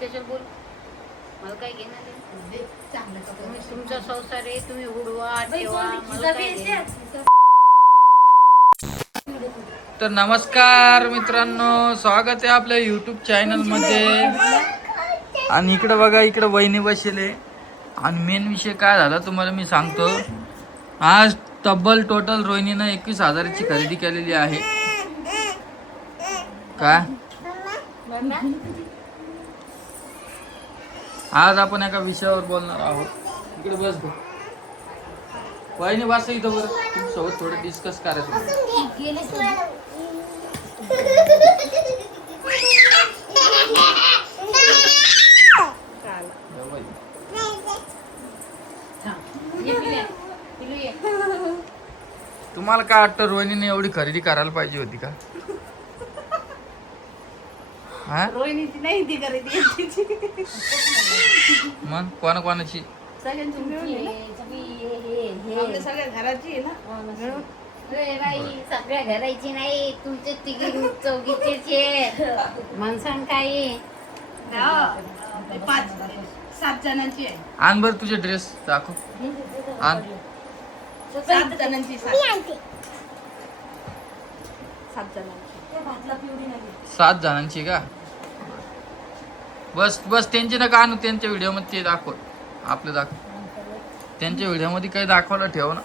कशाला बोल, मला काय घेणार आहे? तुम्ही तुमचा संसार आहे, तुम्ही उडवा ठेवा, मला काय घेणार? तर नमस्कार मित्रांनो, स्वागत आहे आपल्या YouTube चॅनल मध्ये. आणि इकडे बघा, इकडे वहिनी बसले. आणि मेन विषय काय झाला तुम्हाला मी सांगतो. आज तब्बल टोटल रोहिणीनं 21,000ची खरेदी केलेली आहे. काय आज आपण एका विषयावर बोलणार आहोत. इकडे बस गो वहिनी, बस इथं बरं, तुमच्यासोबत थोडं डिस्कस करायचं. तुम्हाला काय वाटतं, रोहिणीने एवढी खरेदी करायला पाहिजे होती का? हा? रोहिणीची नाही ती खरेदी, मग कोणाची? सगळ्यांची सगळ्या घराची आहे ना. सगळ्या घराची नाही, तुमचे तिघी चौघीचे माणसां काय 5-7 जणांची आहे. आण बर तुझे ड्रेस दाखव. आण 7 जणांची. 7 जणांची का? बस बस, त्यांची नका आणू. त्यांच्या व्हिडिओ मध्ये ते दाखव, आपले दाखव. त्यांच्या व्हिडिओ मध्ये काही दाखवलं ठेव ना.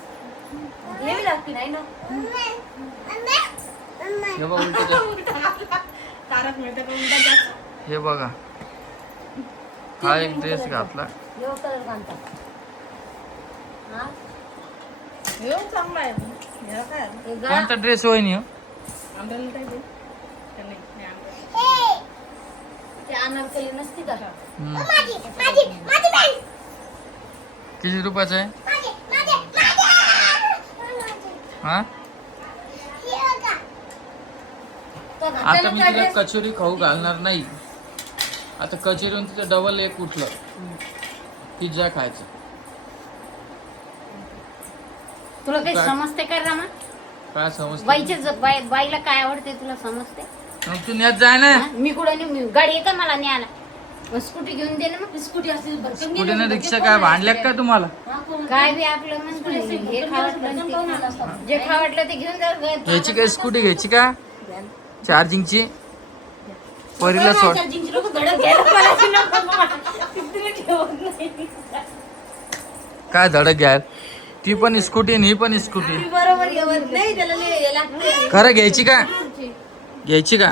हे बघ उलट, हे बघा, हा एक ड्रेस घातला. कोणता ड्रेस वहिनी? नसती का? किती रुपयाचा आहे? हा, आता मी तिला कचोरी खाऊ घालणार नाही. आता कचोरीहून तिचं डबल एक उठलं, पिझ्झा खायचं. तुला काही समजते का रमा? काय समजतं? बाईला काय आवडते तुला समजते? मग तू नेत जाय ना. मी कुठं गाडी येतं मला न्यायला, स्कूटी घेऊन दे ना. मग स्कूटी असेल, स्कूटीने रिक्षा काय भांडल्या का तुम्हाला? काय बी आपलं म्हणजे हे खावटलं, जे खावटलं ते घेऊन जा. घ्यायची काय स्कूटी? घ्यायची का चार्जिंगची? परीला सोड. काय धडक घ्या, ती पण स्कूटी आणि ही पण स्कूटी. खरं घ्यायची का? घ्यायची का?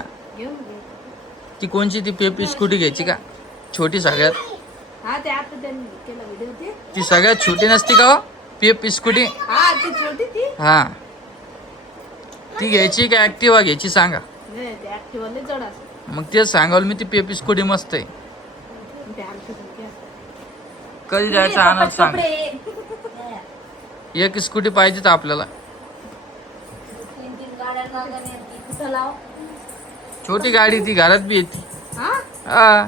ती कोणची? ती पेपी स्कूटी घ्यायची का? छोटी सगळ्यात, ती सगळ्यात छोटी नसती का हो? Pep scooty. हा, ती घ्यायची का ऍक्टिवा घ्यायची सांगा? मग तेच सांगाल मी, ती पेपी स्कूटी मस्त आहे. कधी जायचं आणायला सांग. एक स्कूटी पाहिजे तर आपल्याला. छोटी गाडी ती घरात बी येते. हा,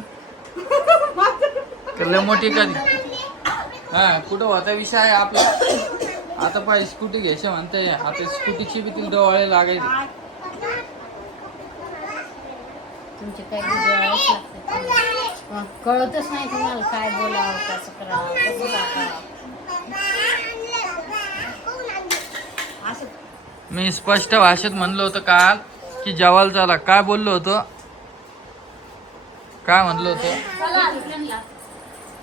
लय मोठी कधी. हा, कुठं होता विषय आहे आपला. आता पाहिजे स्कूटी घ्यायची म्हणते. आता स्कूटीची बी तिला डोळे लागायचे. तुमचे काय कळतच नाही तुम्हाला काय बोलावं, कसं करावं, कसं टाकावं. मी स्पष्ट भाषेत म्हणलं होतं काल की जेवायला चला. काय बोललो होतो? काय म्हणलं होतं?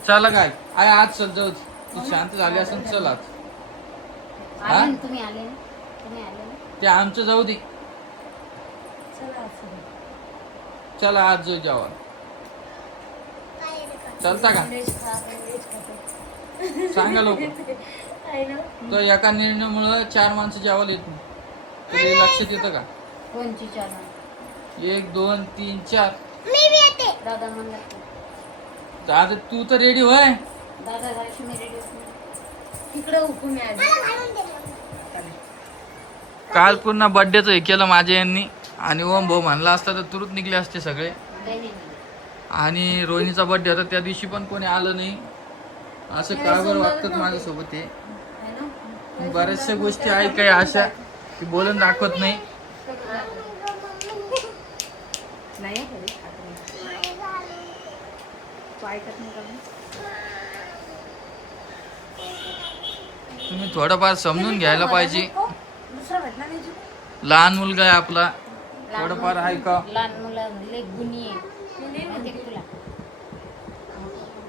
चला काय आहे आज चल जाऊ. तू शांत झाली असेल चल आज. हा, तुम्ही आले ना, तुम्ही आले ना. ते आमचं जाऊ दे. चला आज जाऊ जेवायला. चलता का? सांगा लोक. तर एका निर्णयामुळे 4 माणसं जेवायला येत नाही. तुला लक्षात येतं का? कोणची 4? 1 2 3 4. दादा म्हणला आता तू तर रेडी होय. दादा जायची मी रेडी तिकडे हुकूम आहे. काल पूर्ण बर्थडेचं हे केलं माझ्या यांनी. आणि ओम भाऊ म्हणला असता तर तुरंत निघले असते सगळे. आणि रोहिणीचा बर्थडे होता त्या दिवशी पण कोणी आलं नाही. असं का बरं वागतात माझ्यासोबत? हे बऱ्याचशा गोष्टी आहेत काही अशा की बोलून दाखवत नाही. तू ऐकत नाही का मग? तुम्ही थोडंफार समजून घ्यायला पाहिजे. दुसरा भेटला नाही जी. लहान मुलगा आहे आपला, लहान थोडंफार मुलं- ऐका. लहान मुलं लय गुणी आहे माहिती आहे का तुला?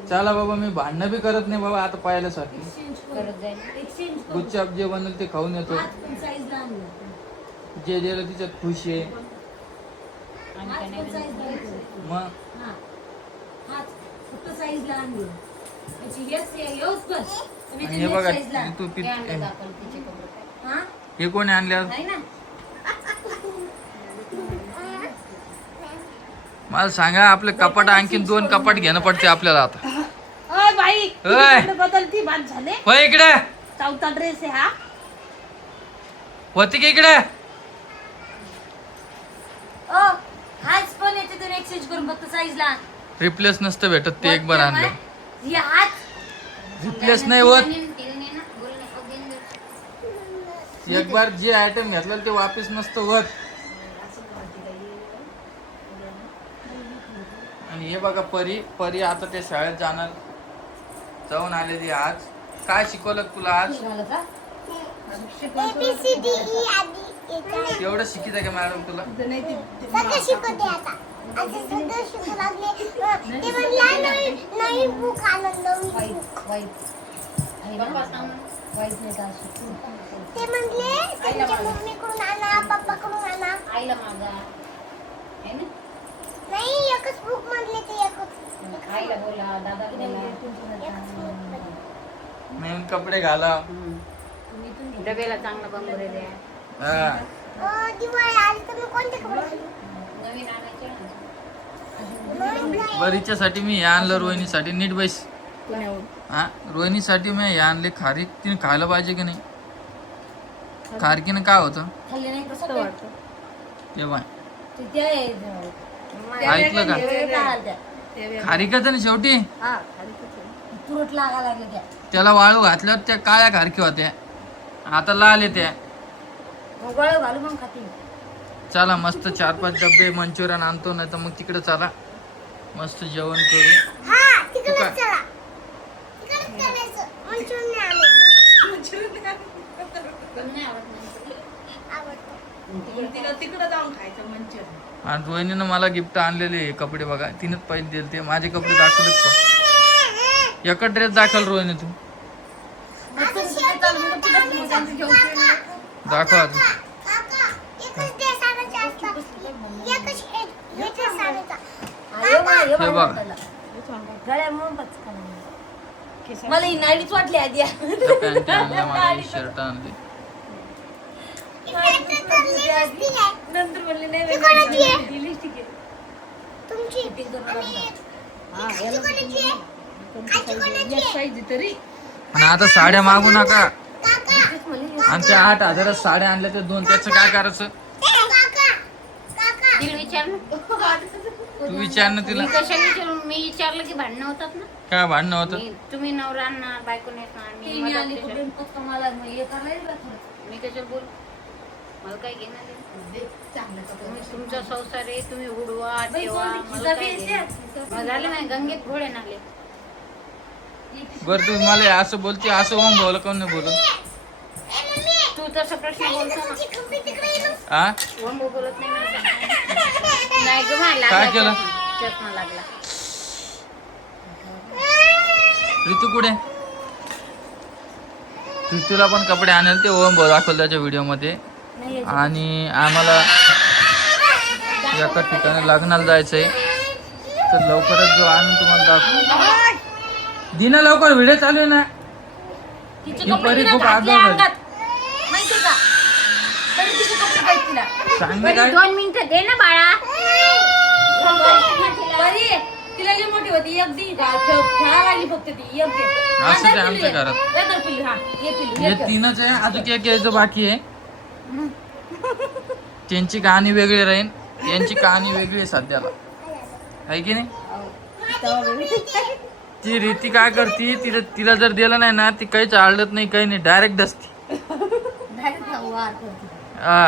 चला बाबा, मी भांडणं बी करत नाही बाबा आता पाहिल्यासारखी. एक्सचेंज करत जाईल. एक्सचेंज गुच्चाप जे बनल ते खाऊन येतो. हाच पण साईज लहान आहे. जे दिलं तिच्यात खुश आहे. आणि हाच काय पण नाही साईज लहान आहे. मग हा. हाच फक्त साईज लहान आहे. याची हेच बस. आणि हे बघा तू ते आणलं दाखल तिचे कपडे. हा? हे कोणी आणल्या? नाही ना मला सांगा, आपले कपाट आणखीन 2 कपाट घेणं पडते आपल्याला आता. ओय बाई, ओय. कपडे बदलती बाद झाले. हो इकडे, चौथा ड्रेस आहे हा. होती की इकडे. ओ, हाच पण याच्यातून एक्सचेंज करून फक्त साईज लहान. रिप्लेस नसतं भेटत ते एक बार आणलं. ही हाच रिप्लेस नाही होत. तिला नाही ना बोल नको घेऊन दे. एक बार जे आयटम घेतलं ते वापस नसतं होत. आणि हे बघा परी आता ते शाळेत जाणार, जाऊन आलेली आज. काय शिकवलं तुला आज? झालं का? ABCDE आधी येतात. एवढं शिकित आहे का मॅडम तुला? सगळं शिकवते आता. आता सगळं शिकू लागले. ते म्हणला नवीन बुक आणलं, नवीन वाईट बुक. वाईट पप्पा सांग ना. वाईट नाही का असं. ते म्हणले तुमच्या मम्मीकडून आणा, पप्पाकडून आणा. आईला माझा है ना नाही, एकच बुक म्हणले ते एकच. आईला बोला दादा बोला एकच बुक म्हणले. नवीन कपडे घाला. डब्याला चांगलं बंगोरे द्या. हा. दिवाळी आली तर मग कोणते कपडे घालू? नवीन आणायचे ना. नवीन काय? बरं, हिच्यासाठी मी हे आणलं, रोहिणीसाठी. नीट बैस. हा, रोहिणीसाठी मी हे आणले खारीक. तिने खायला पाहिजे की नाही? खारकीनं काय होतं खाल्ले नाही कसं वाटतं. तेव्हा ते ऐकलं का? त्या खारीकच ना शेवटी. हा तुरट लागा लागले त्या. त्याला वाळू घातल्यावर त्या काळ्या खारकी होत्या, आता लाल येत्या. गोळ घालू मग खाती. चला मस्त 4-5 डब्बे मंचुरियन आणतो, नाही तर मग तिकडे चला मस्त जेवण करू. हा, तू तिकडेच काय? चला. तिकडेच करायचं. मंचुरियन नाही आणायचं. पण नाही आवडत नाही. आवडतं. तिकडे जाऊन खायचं मंचुरियन. आणि रोहिणीनं मला गिफ्ट आणलेले कपडे बघा. तिनेच पहिले दिले ते. माझे कपडे दाखवले का? एका ड्रेस दाखल रोहिणी तू दाखव आता. काका, एकच ड्रेस आणायचा असता. एकच ड्रेस आणायचा. हे बघ, मला ही नाडीच वाटली आधी. पॅन्ट आणल्या, माझे शर्ट आणले. नंतर म्हणले नाही ती कोणाची आहे? दिलीच ठीक आहे. तुमची. आणि ती कोणाची आहे? आजी कोणाची आहे? पाहिजे तरी आणि आता साड्या मागू नका. काका, आणि त्या 8,000 साड्या आणल्या त्या 2, त्याचं काय करायचं? काका, काका. तिला विचार ना. तू विचार ना तिला. मी कशाला विचारू? मी विचारलं की भांडणं होतात ना. काय भांडणं होतं? तुम्ही नवरा आणणार, बायको नेसणार, मी मी मदत आली कशाला- कुठून फक्त मला मग हे करायला लागलं थोडं. मी कशाला बोल मला काय घेणं देणं? तुम्ही तुमचा संसार आहे, तुम्ही उडवा बाई, ठेवा, कोणी मला तुझा काय बी देणं? येते? मग झालं नाही गंगेत घोडे नाले. बरं, तू मला असं बोलते, असं होऊन बोल कोण नाही बोलत? ए, मम्मी. तू तसा प्रश्न बोलतो ना. तुमची कपडे तिकडे आहे ना? हा, वंबो बोलत नाही ना. नाही ग मला काय लागला केलं? चष्मा लागला. ऋतू कुठे? ऋतूला पण कपडे आणले ते ओम भाऊ दाखवलं त्याच्या व्हिडिओ मध्ये. आणि आम्हाला एका ठिकाणी लग्नाला जायचंय, तर लवकरच जो आणून तुम्हाला दाखव. दिना लवकर, व्हिडिओ चालू आहे ना. तिचे ही कपडे परी तिला खूप घातले आगाऊ अंगात. माहितीये का? तरी तिचे कपडे पाहिजे तिला. सांग ना बरं, काय. 2 मिनिटं दे ना बाळा. बरी आहे. तिला लई मोठी होती. एक दी खेळा लागली फक्त ती. एक दे. असं ते अंदर आमच्या पिल्लू आहे. घरात. वेगळं पिल्लू, हा. हे पिल्लू, हे एक. 3च आहे, अजून एक यायचं बाकी आहे. त्यांची कहाणी वेगळी राहील, यांची कहाणी वेगळी आहे सध्याला, आहे की नाही? ती रीती काय करती, तिला जर दिलं नाही ना, ती काहीच आळत नाही, काही नाही, डायरेक्ट डसती. हा,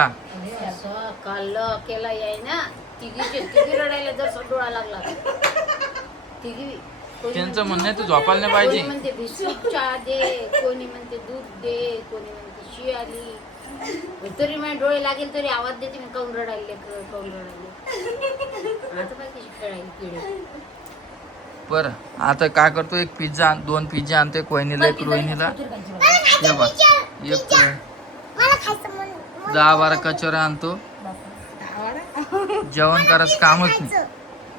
असं काढलं केला याय ना. तिघी रडायला जर डोळा लागला तिघी कोणी त्यांचं म्हणते- म्हणणं आहे तू झोपायला नाही पाहिजे. कोणी म्हणते बिस्किट चहा दे, कोणी म्हणते दूध दे, कोणी म्हणते शी आली. तरी माझे डोळे लागेल तरी आवाज देते मी काऊन रडायले काऊन रडायले. आता पाहिजे कशी खेळायला किडे. बर आता काय करतो, एक पिझ्झा 2 पिझ्झा आणते कोयनीला एक रोहिणीला. ये बा एक मला खायचं म्हणून 10-12 कचोऱ्या आणतो. जेवण करायचं कामच नाही. खायचं.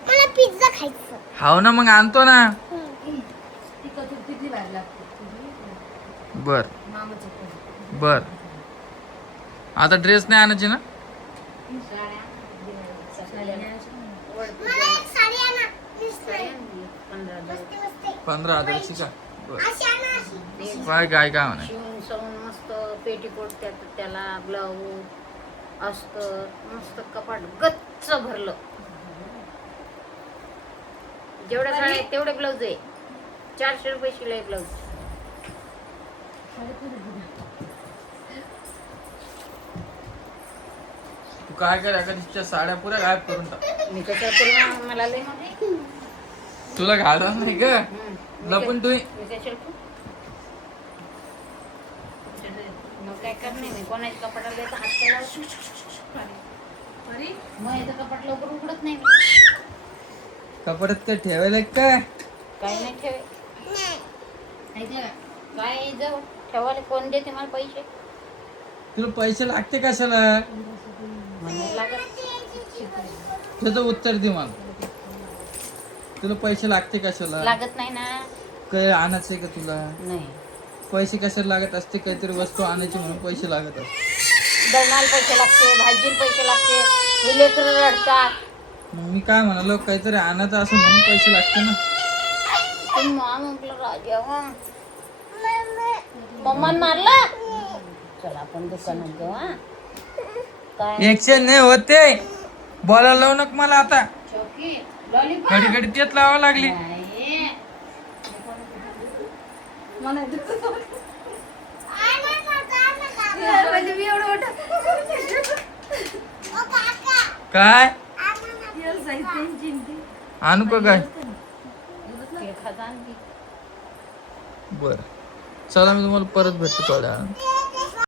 मला पिझ्झा खायचं. हाव ना मग आणतो ना. ती कचोरी किती बाहेर लागते बर मामाच्या बर आता ड्रेस नाही आणायची ना. मला एक साडी आणा. मस्ती मस्ती. 15,000ची का. बर अशी आणा अशी. काय म्हणा. शिवून सवून मस्त पेटीकोट त्याला ब्लाऊज अस्तर मस्त कपाट गच्च भरलं. जेवढ्या साड्या आहेत तेवढे ब्लाऊज आहे. 400 रुपये शिलाई ब्लाऊज. तू काय कर एखाद्या साड्या पुऱ्या गायब करून टाक. मी कसं करू मला लय मोठे. तुला घालणार नाही का लपून तू. मी कशाला करू? मग काय करणार मी कोणाच्या कपाटाला द्यायचा हात केला अरे मग याचं कपाट लवकर उघडत नाही मी. कपड्यात काय ठेवायला काय. काय नाही ठेवे नाही. काय जाऊ ठेवायला कोण देते मला पैसे. तुला पैसे लागते कशाला. म्हणायला लागत. त्याचं उत्तर दे मला. तुला पैसे लागते कशाला. लागत नाही ना. काय आणायचंय का तुला. नाही पैसे कशाला लागत असते, काहीतरी वस्तू आणायची म्हणून पैसे लागत असते. दळणाला पैसे लागते, भाजीला पैसे लागते, हे लेकरं रडतात. मग मी काय म्हणालो, काहीतरी आणायचं असं म्हणून पैसे लागते ना. तुम्ही म्हटलं राजा मम्मान मारला. चल आपण दुकानात जाऊ. हा काय एक्सचेंज नाही होते. बोलायला लावू नको मला आता. चौकी लॉलीपॉप घडी घडी तेच लावावं लागली. नाही. मला आणा काका. म्हणजे मी एवढं मोठं ओ काका. काय आणा ना. आणू का काय. ते खजान बी. बर चला मी तुम्हाला परत भेटतो थोड्या वेळानं.